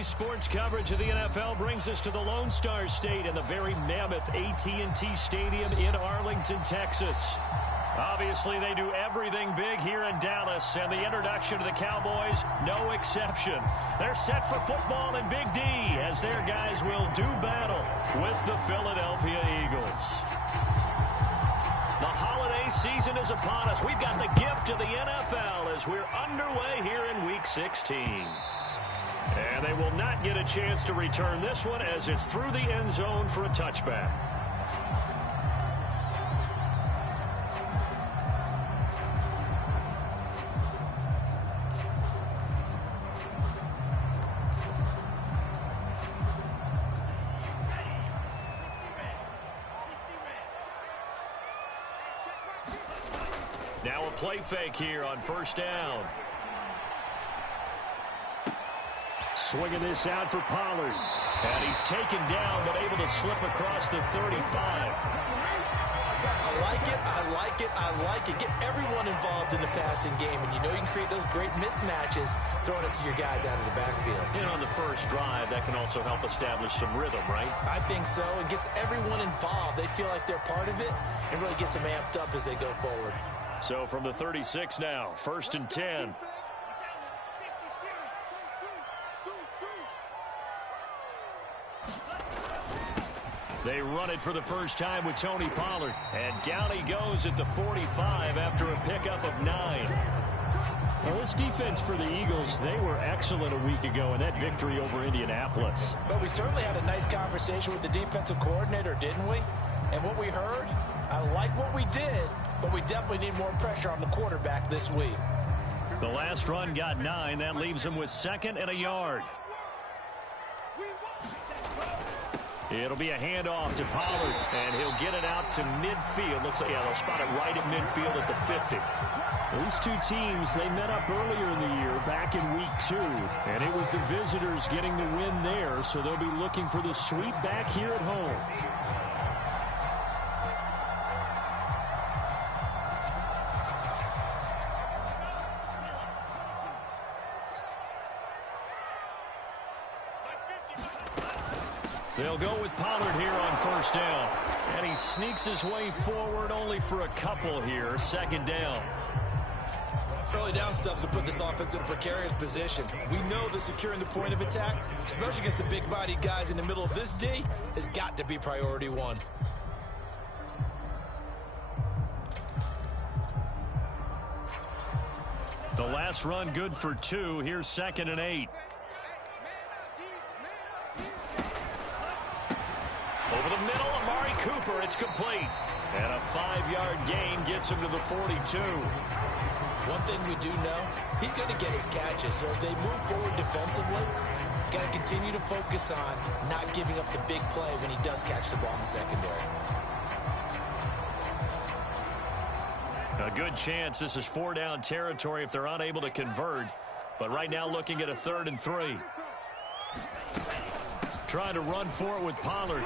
Today's sports coverage of the NFL brings us to the Lone Star State and the very mammoth AT&T Stadium in Arlington, Texas. Obviously, they do everything big here in Dallas, and the introduction to the Cowboys, no exception. They're set for football in Big D as their guys will do battle with the Philadelphia Eagles. The holiday season is upon us. We've got the gift of the NFL as we're underway here in Week 16. And they will not get a chance to return this one as it's through the end zone for a touchback. Now a play fake here on first down. Swinging this out for Pollard. And he's taken down but able to slip across the 35. I like it, I like it, I like it. Get everyone involved in the passing game, and you know you can create those great mismatches throwing it to your guys out of the backfield. And on the first drive, that can also help establish some rhythm, right? I think so. It gets everyone involved. They feel like they're part of it and really gets them amped up as they go forward. So from the 36 now, first and 10. They run it for the first time with Tony Pollard. And down he goes at the 45 after a pickup of 9. Well, this defense for the Eagles, they were excellent a week ago in that victory over Indianapolis. But we certainly had a nice conversation with the defensive coordinator, didn't we? And what we heard, I like what we did, but we definitely need more pressure on the quarterback this week. The last run got 9. That leaves him with 2nd and a yard. It'll be a handoff to Pollard, and he'll get it out to midfield. Looks like, yeah, they'll spot it right at midfield at the 50. These two teams, they met up earlier in the year, back in Week 2, and it was the visitors getting the win there, so they'll be looking for the sweep back here at home. They'll go with Pollard here on first down. And he sneaks his way forward only for a couple here. 2nd down. Early down stuff's to put this offense in a precarious position. We know that securing the point of attack, especially against the big-bodied guys in the middle of this D, has got to be priority one. The last run good for 2. Here's 2nd and 8. Over the middle, Amari Cooper, it's complete. And a 5-yard gain gets him to the 42. One thing we do know, he's going to get his catches. So as they move forward defensively, got to continue to focus on not giving up the big play when he does catch the ball in the secondary. A good chance this is 4-down territory if they're unable to convert. But right now looking at a 3rd and 3. Trying to run for it with Pollard.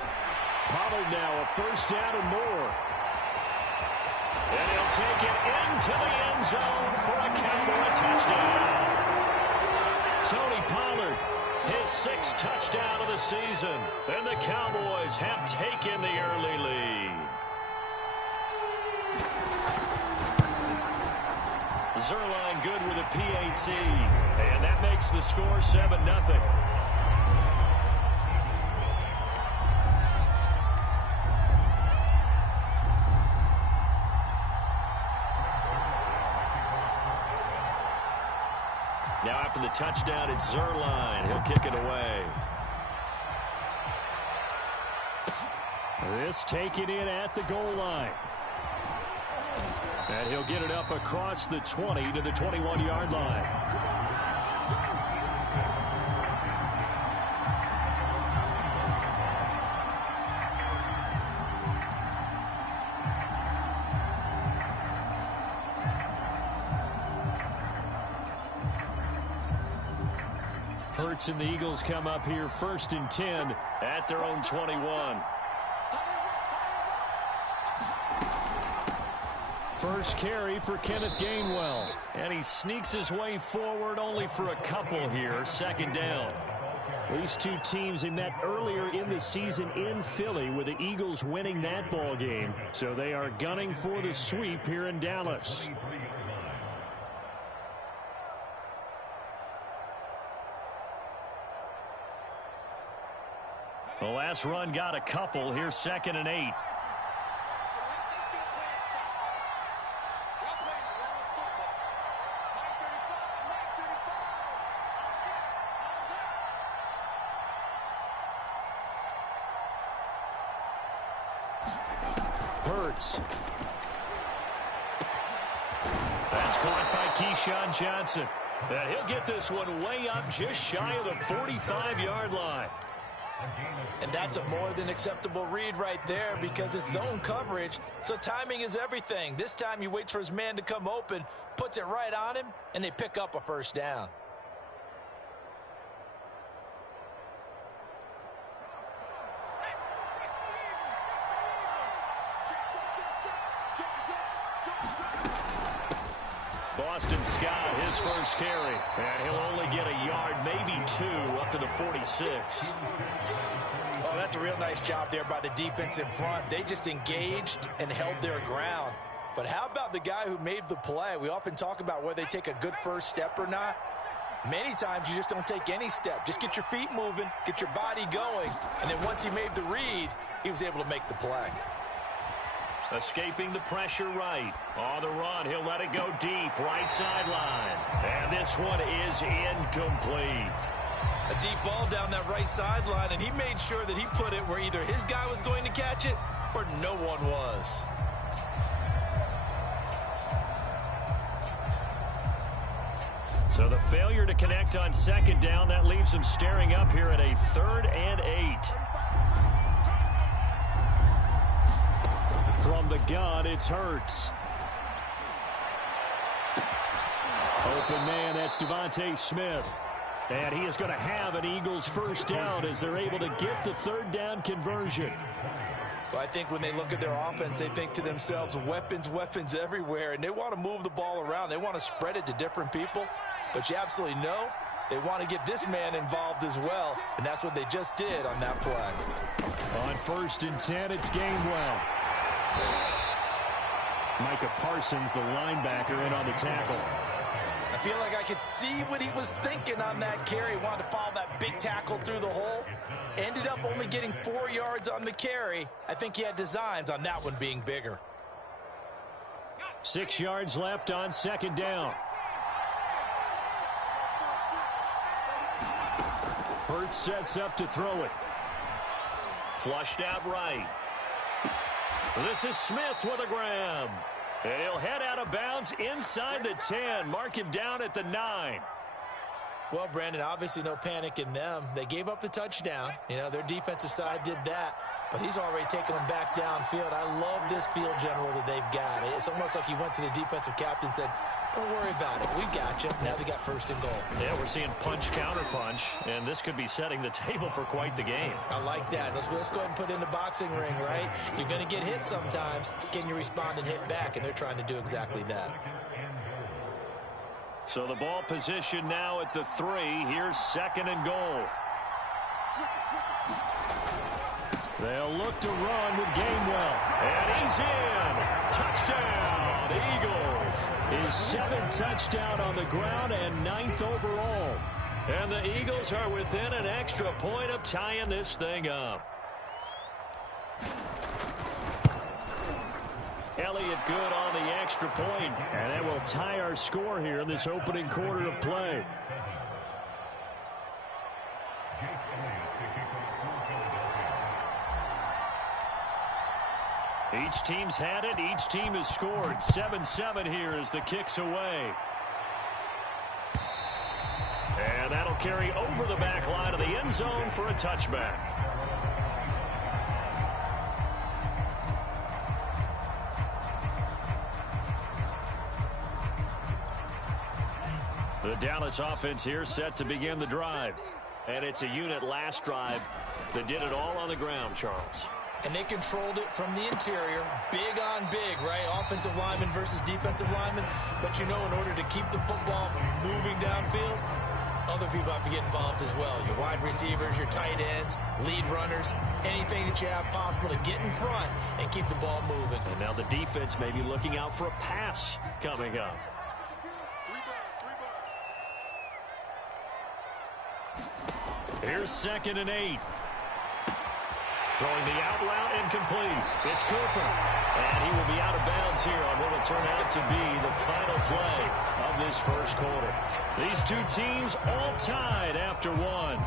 Pollard now a first down and more. And he'll take it into the end zone for a Cowboy touchdown. Tony Pollard, his 6th touchdown of the season. And the Cowboys have taken the early lead. Zerline good with a PAT. And that makes the score 7-0. Now after the touchdown, it's Zerline. He'll kick it away. This taken in at the goal line. And he'll get it up across the 20 to the 21-yard line. Hurts and the Eagles come up here 1st and 10 at their own 21. First carry for Kenneth Gainwell. And he sneaks his way forward only for a couple here. 2nd down. These two teams, they met earlier in the season in Philly with the Eagles winning that ball game. So they are gunning for the sweep here in Dallas. The last run got a couple. Here's 2nd and 8. Hurts. That's caught by Keyshawn Johnson. And he'll get this one way up just shy of the 45-yard line. And that's a more than acceptable read right there because it's zone coverage, so timing is everything. This time he waits for his man to come open, puts it right on him, and they pick up a first down. Boston Scott, his first carry. And he'll only get a yard, maybe 2, up to the 46. Oh, that's a real nice job there by the defense in front. They just engaged and held their ground. But how about the guy who made the play? We often talk about whether they take a good first step or not. Many times you just don't take any step. Just get your feet moving, get your body going. And then once he made the read, he was able to make the play. Escaping the pressure right. On the run, he'll let it go deep, right sideline. And this one is incomplete. A deep ball down that right sideline, and he made sure that he put it where either his guy was going to catch it or no one was. So the failure to connect on 2nd down, that leaves him staring up here at a 3rd and 8. From the gun, it's Hurts. Open man, that's Devontae Smith. And he is going to have an Eagles first down as they're able to get the 3rd down conversion. Well, I think when they look at their offense, they think to themselves, weapons, weapons everywhere, and they want to move the ball around. They want to spread it to different people, but you absolutely know they want to get this man involved as well, and that's what they just did on that play. On 1st and 10, it's Gainwell. Micah Parsons, the linebacker, in on the tackle. I feel like I could see what he was thinking on that carry. Wanted to follow that big tackle through the hole. Ended up only getting 4 yards on the carry. I think he had designs on that one being bigger. 6 yards left on 2nd down. Hurts sets up to throw it. Flushed out right. This is Smith with a grab. And he'll head out of bounds inside the 10. Mark him down at the 9. Well, Brandon, obviously no panic in them. They gave up the touchdown. You know, their defensive side did that. But he's already taken them back downfield. I love this field general that they've got. It's almost like he went to the defensive captain and said, don't worry about it. We got you. Now they got 1st and goal. Yeah, we're seeing punch, counter punch, and this could be setting the table for quite the game. I like that. Let's go ahead and put it in the boxing ring, right? You're going to get hit sometimes. Can you respond and hit back? And they're trying to do exactly that. So the ball position now at the 3. Here's 2nd and goal. They'll look to run with Gainwell. And he's in. Touchdown, Eagles. His 7th touchdown on the ground and 9th overall. And the Eagles are within an extra point of tying this thing up. Elliott good on the extra point. And that will tie our score here in this opening quarter of play. Each team's had it. Each team has scored. 7-7 here as the kick's away. And that'll carry over the back line of the end zone for a touchback. The Dallas offense here set to begin the drive. And it's a unit last drive that did it all on the ground, Charles. And they controlled it from the interior, big on big, right? Offensive lineman versus defensive lineman. But, you know, in order to keep the football moving downfield, Other people have to get involved as well. Your wide receivers, your tight ends, lead runners, anything that you have possible to get in front and keep the ball moving. And now the defense may be looking out for a pass coming up. Here's 2nd and 8. Throwing the out route incomplete. It's Cooper. And he will be out of bounds here on what will turn out to be the final play of this first quarter. These two teams all tied after one.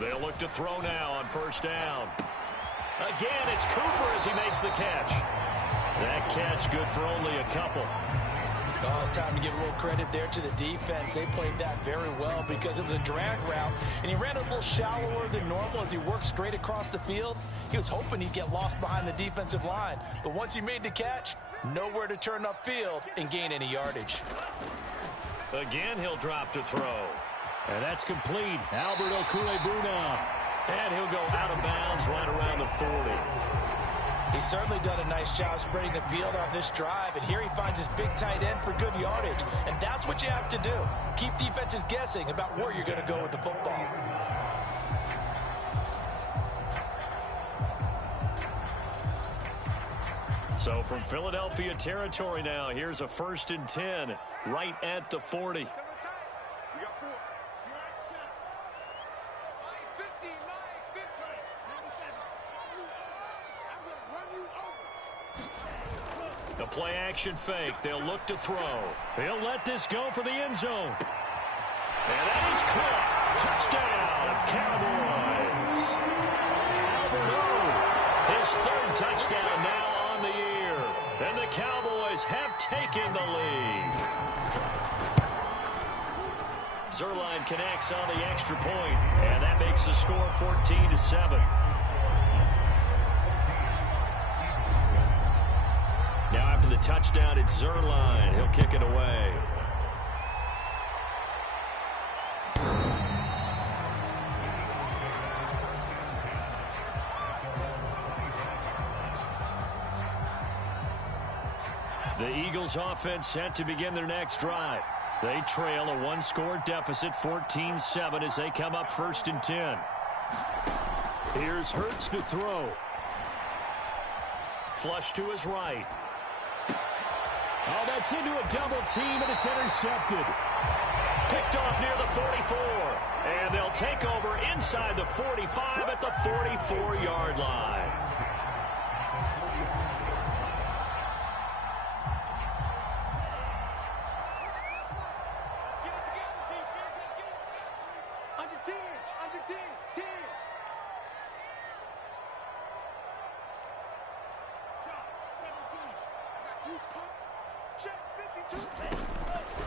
They'll look to throw now on 1st down. Again, it's Cooper as he makes the catch. That catch good for only a couple. Oh, it's time to give a little credit there to the defense. They played that very well because it was a drag route, and he ran a little shallower than normal as he worked straight across the field. He was hoping he'd get lost behind the defensive line, but once he made the catch, nowhere to turn upfield and gain any yardage. Again, he'll drop to throw. And that's complete. Albert Okwuegbuna. And he'll go out of bounds right around the 40. He's certainly done a nice job spreading the field on this drive, and here he finds his big tight end for good yardage. And that's what you have to do. Keep defenses guessing about where you're going to go with the football. So from Philadelphia territory now, here's a 1st and 10 right at the 40. The play action fake. They'll look to throw. He'll let this go for the end zone. And that is caught. Touchdown, Cowboys. Albert O, his 3rd touchdown now on the year. And the Cowboys have taken the lead. Zerline connects on the extra point, and that makes the score 14-7. Now after the touchdown, it's Zerline. He'll kick it away. The Eagles offense set to begin their next drive. They trail a 1-score deficit, 14-7, as they come up 1st and 10. Here's Hurts to throw. Flush to his right. Oh, that's into a double team, and it's intercepted. Picked off near the 44. And they'll take over inside the 45 at the 44-yard line.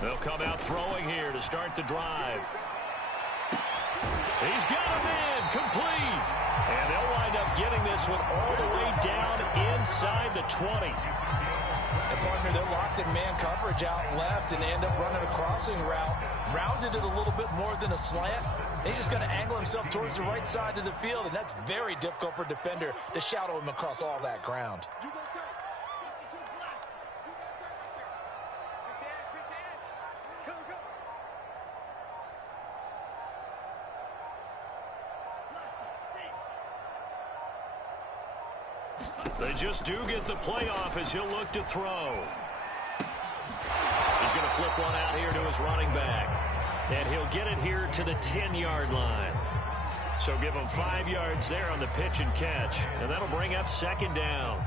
They'll come out throwing here to start the drive. He's got him in, complete. And they'll wind up getting this one all the way down inside the 20. And partner, they're locked in man coverage out left, and they end up running a crossing route. Rounded it a little bit more than a slant. He's just going to angle himself towards the right side of the field, and that's very difficult for a defender to shadow him across all that ground. They just do get the playoff as he'll look to throw. He's going to flip one out here to his running back. And he'll get it here to the 10-yard line. So give him 5 yards there on the pitch and catch. And that'll bring up 2nd down.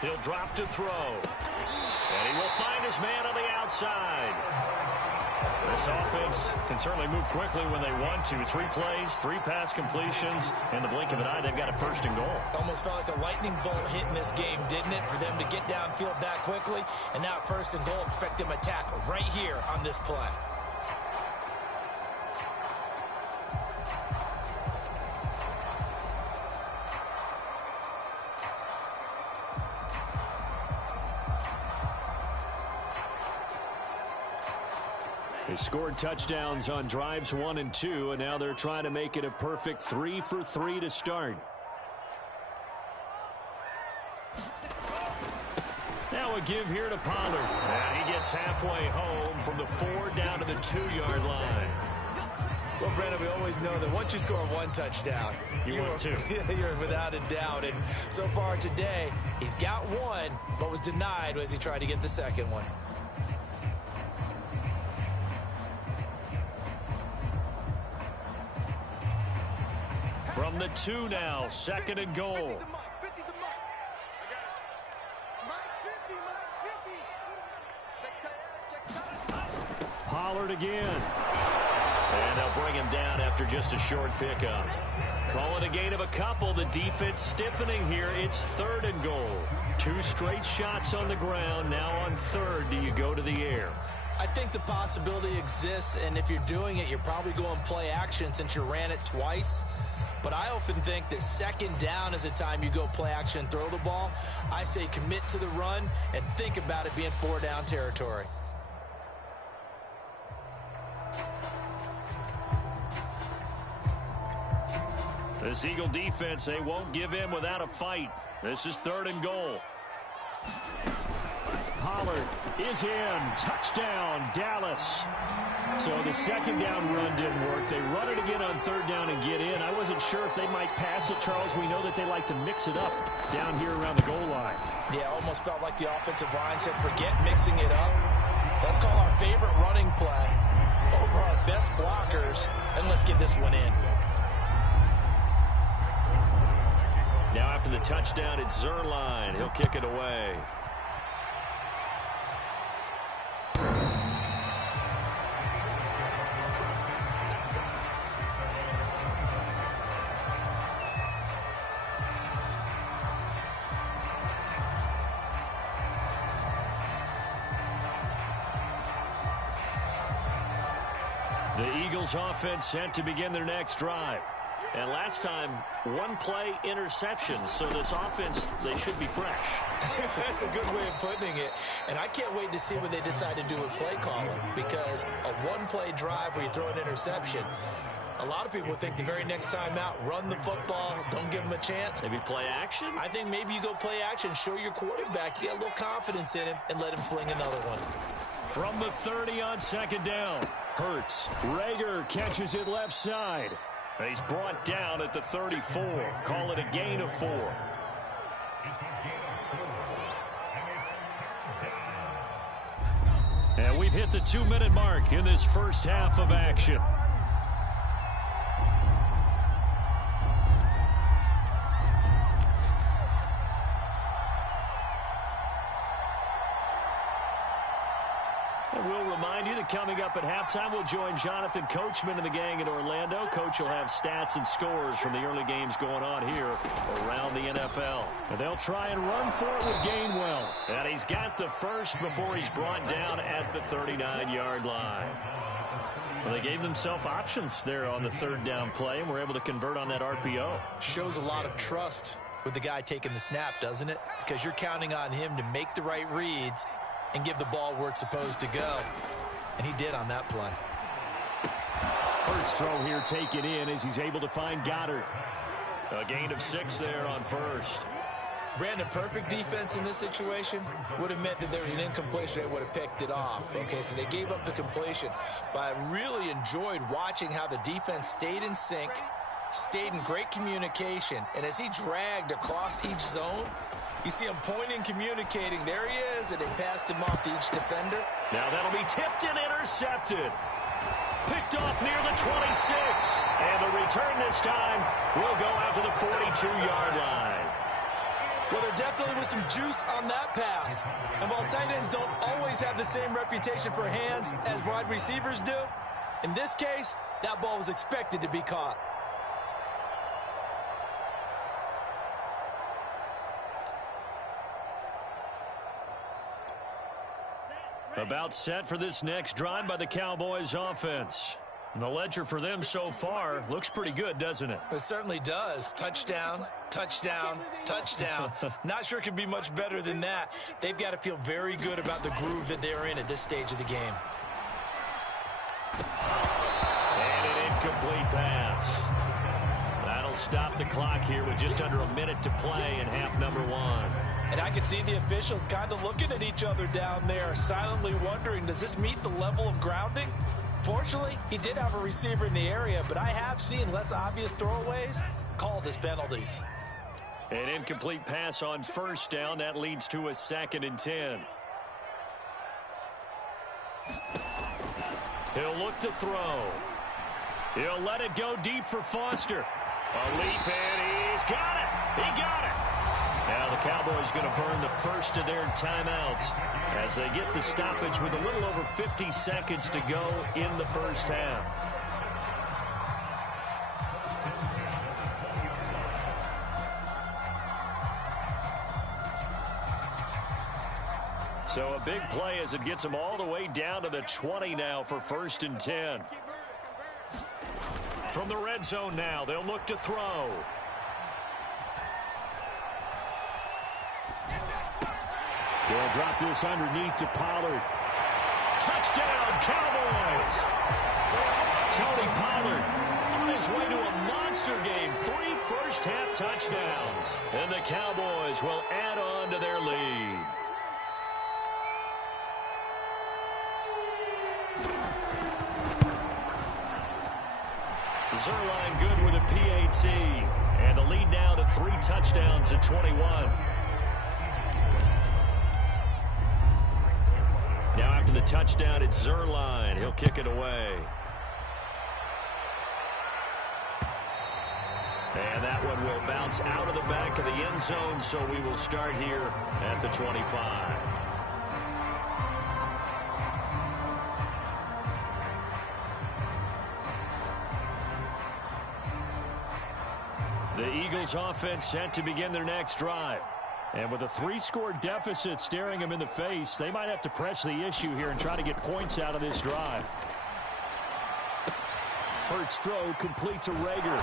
He'll drop to throw. And he will find his man on the outside. This offense can certainly move quickly when they want to. 3 plays, 3 pass completions. In the blink of an eye, they've got a 1st and goal. Almost felt like a lightning bolt hit in this game, didn't it? For them to get downfield that quickly. And now 1st and goal, expect them to attack right here on this play. They scored touchdowns on drives 1 and 2, and now they're trying to make it a perfect 3 for 3 to start. Now a give here to Pollard. And he gets halfway home from the 4 down to the 2-yard line. Well, Brandon, we always know that once you score 1 touchdown, you want 2. You're without a doubt. And so far today, he's got 1, but was denied as he tried to get the 2nd one. From the 2 now, 2nd and goal. Pollard again. And they'll bring him down after just a short pickup. Call it a gain of a couple. The defense stiffening here. It's 3rd and goal. 2 straight shots on the ground. Now on 3rd, do you go to the air? I think the possibility exists, and if you're doing it, you're probably going play action since you ran it twice. But I often think that 2nd down is a time you go play action and throw the ball. I say commit to the run and think about it being 4 down territory. This Eagle defense, they won't give in without a fight. This is 3rd and goal. Pollard is in. Touchdown, Dallas. So the 2nd down run didn't work. They run it again on 3rd down and get in. I wasn't sure if they might pass it, Charles. We know that they like to mix it up down here around the goal line. Yeah, almost felt like the offensive line said, forget mixing it up. Let's call our favorite running play over our best blockers, and let's get this one in. Now after the touchdown, it's Zerline. He'll kick it away. The Eagles offense set to begin their next drive. And last time, 1 play interception. So this offense, they should be fresh. That's a good way of putting it. And I can't wait to see what they decide to do with play calling. Because a 1-play drive where you throw an interception, a lot of people think the very next time out, run the football, don't give them a chance. Maybe play action? I think maybe you go play action, show your quarterback, you get a little confidence in him, and let him fling another one. From the 30 on 2nd down. Hurts. Rager catches it left side. He's brought down at the 34. Call it a gain of 4. And we've hit the 2-minute mark in this first half of action. And we'll remind you that coming up at halftime, we'll join Jonathan Coachman and the gang in Orlando. Coach will have stats and scores from the early games going on here around the NFL. And they'll try and run for it with Gainwell. And he's got the first before he's brought down at the 39-yard line. Well, they gave themselves options there on the 3rd down play, and were able to convert on that RPO. Shows a lot of trust with the guy taking the snap, doesn't it? Because you're counting on him to make the right reads and give the ball where it's supposed to go. And he did on that play. Hurts throw here taken in as he's able to find Goddard. A gain of 6 there on 1st. Brandon, perfect defense in this situation would have meant that there was an incompletion. They would have picked it off. Okay, so they gave up the completion. But I really enjoyed watching how the defense stayed in sync, stayed in great communication. And as he dragged across each zone, you see him pointing, communicating. There he is, and they passed him off to each defender. Now that'll be tipped and intercepted. Picked off near the 26. And the return this time will go out to the 42-yard line. Well, there definitely was some juice on that pass. And while tight ends don't always have the same reputation for hands as wide receivers do, in this case, that ball was expected to be caught. About set for this next drive by the Cowboys offense. And the ledger for them so far looks pretty good, doesn't it? It certainly does. Touchdown, touchdown, touchdown. Not sure it could be much better than that. They've got to feel very good about the groove that they're in at this stage of the game. And an incomplete pass. That'll stop the clock here with just under a minute to play in half number one. And I can see the officials kind of looking at each other down there, silently wondering, does this meet the level of grounding? Fortunately, he did have a receiver in the area, but I have seen less obvious throwaways called as penalties. An incomplete pass on first down. That leads to a 2nd and 10. He'll look to throw. He'll let it go deep for Foster. A leap, and he's got it. He got it. Now the Cowboys going to burn the first of their timeouts as they get the stoppage with a little over 50 seconds to go in the first half. So a big play as it gets them all the way down to the 20 now for 1st and 10. From the red zone now, they'll look to throw. They'll drop this underneath to Pollard. Touchdown, Cowboys! Tony Pollard on his way to a monster game. 3 first-half touchdowns. And the Cowboys will add on to their lead. Zerline good with a PAT. And the lead now to 3 touchdowns at 21. Now after the touchdown, it's Zerline. He'll kick it away. And that one will bounce out of the back of the end zone, so we will start here at the 25. The Eagles offense set to begin their next drive. And with a 3-score deficit staring them in the face, they might have to press the issue here and try to get points out of this drive. Hurts throw complete to Rager.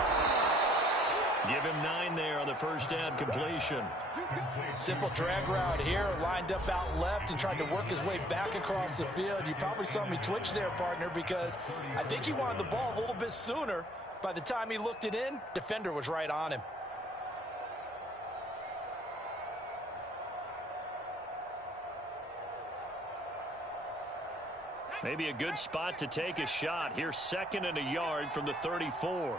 Give him 9 there on the first down completion. Simple drag route here, lined up out left and tried to work his way back across the field. You probably saw me twitch there, partner, because I think he wanted the ball a little bit sooner. By the time he looked it in, defender was right on him. Maybe a good spot to take a shot. Here's 2nd and a yard from the 34.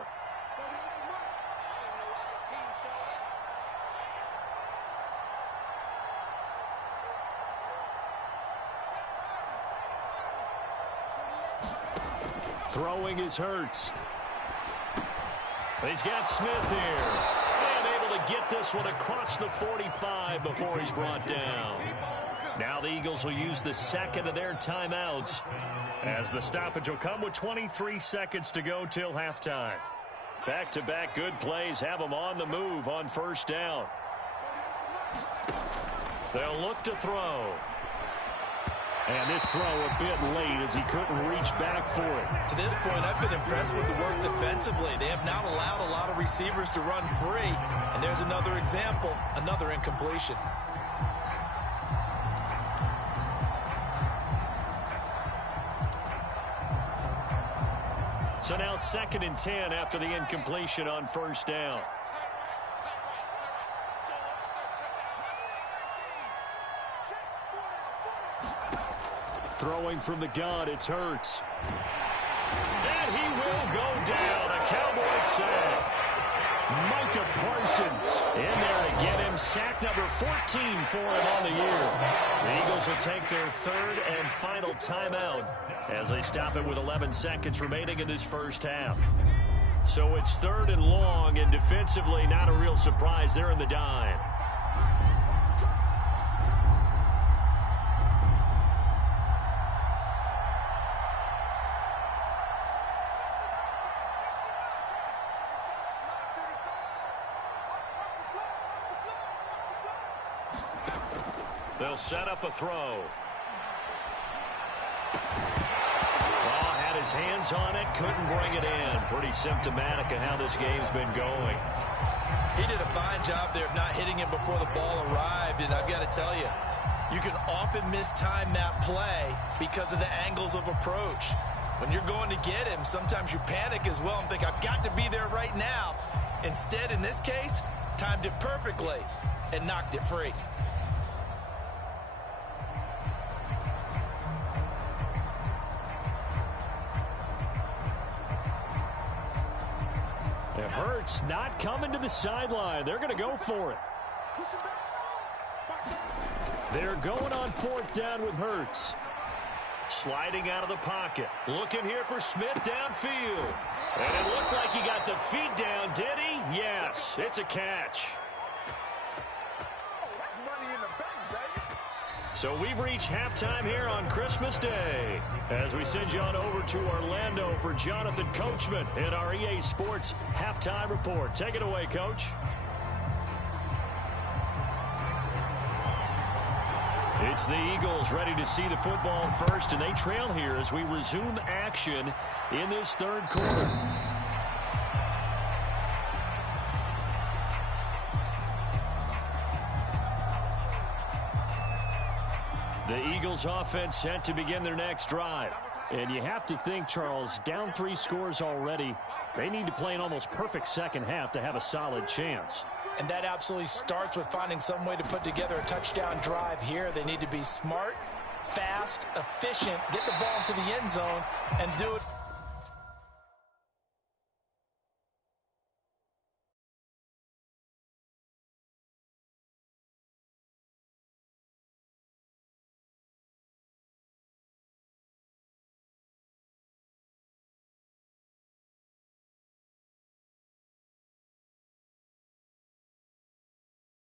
Throwing is Hurts. He's got Smith here. And able to get this one across the 45 before he's brought down. Now the Eagles will use the 2nd of their timeouts as the stoppage will come with 23 seconds to go till halftime. Back-to-back good plays have them on the move on first down. They'll look to throw. And this throw a bit late as he couldn't reach back for it. To this point, I've been impressed with the work defensively. They have not allowed a lot of receivers to run free. And there's another example, another incompletion. So now 2nd and 10 after the incompletion on first down. Throwing from the gun, it's Hurts. And he will go down. A Cowboys sack. Micah Parsons in there to get him. Sack number 14 for him on the year. The Eagles will take their 3rd and final timeout as they stop it with 11 seconds remaining in this first half. So it's 3rd and long, and defensively not a real surprise. They're in the dime. They'll set up a throw. Had his hands on it, couldn't bring it in. Pretty symptomatic of how this game's been going. He did a fine job there of not hitting him before the ball arrived, and I've got to tell you, you can often mistime that play because of the angles of approach. When you're going to get him, sometimes you panic as well and think, I've got to be there right now. Instead, in this case, timed it perfectly and knocked it free. It hurts not coming to the sideline. They're going to go for it. They're going on fourth down with Hurts. Sliding out of the pocket. Looking here for Smith downfield. And it looked like he got the feet down, did he? Yes, it's a catch. So we've reached halftime here on Christmas Day as we send you on over to Orlando for Jonathan Coachman in our EA Sports Halftime Report. Take it away, Coach. It's the Eagles ready to see the football first, and they trail here as we resume action in this third quarter. The Eagles offense set to begin their next drive. And you have to think, Charles, down 3 scores already. They need to play an almost perfect second half to have a solid chance. And that absolutely starts with finding some way to put together a touchdown drive here. They need to be smart, fast, efficient, get the ball into the end zone, and do it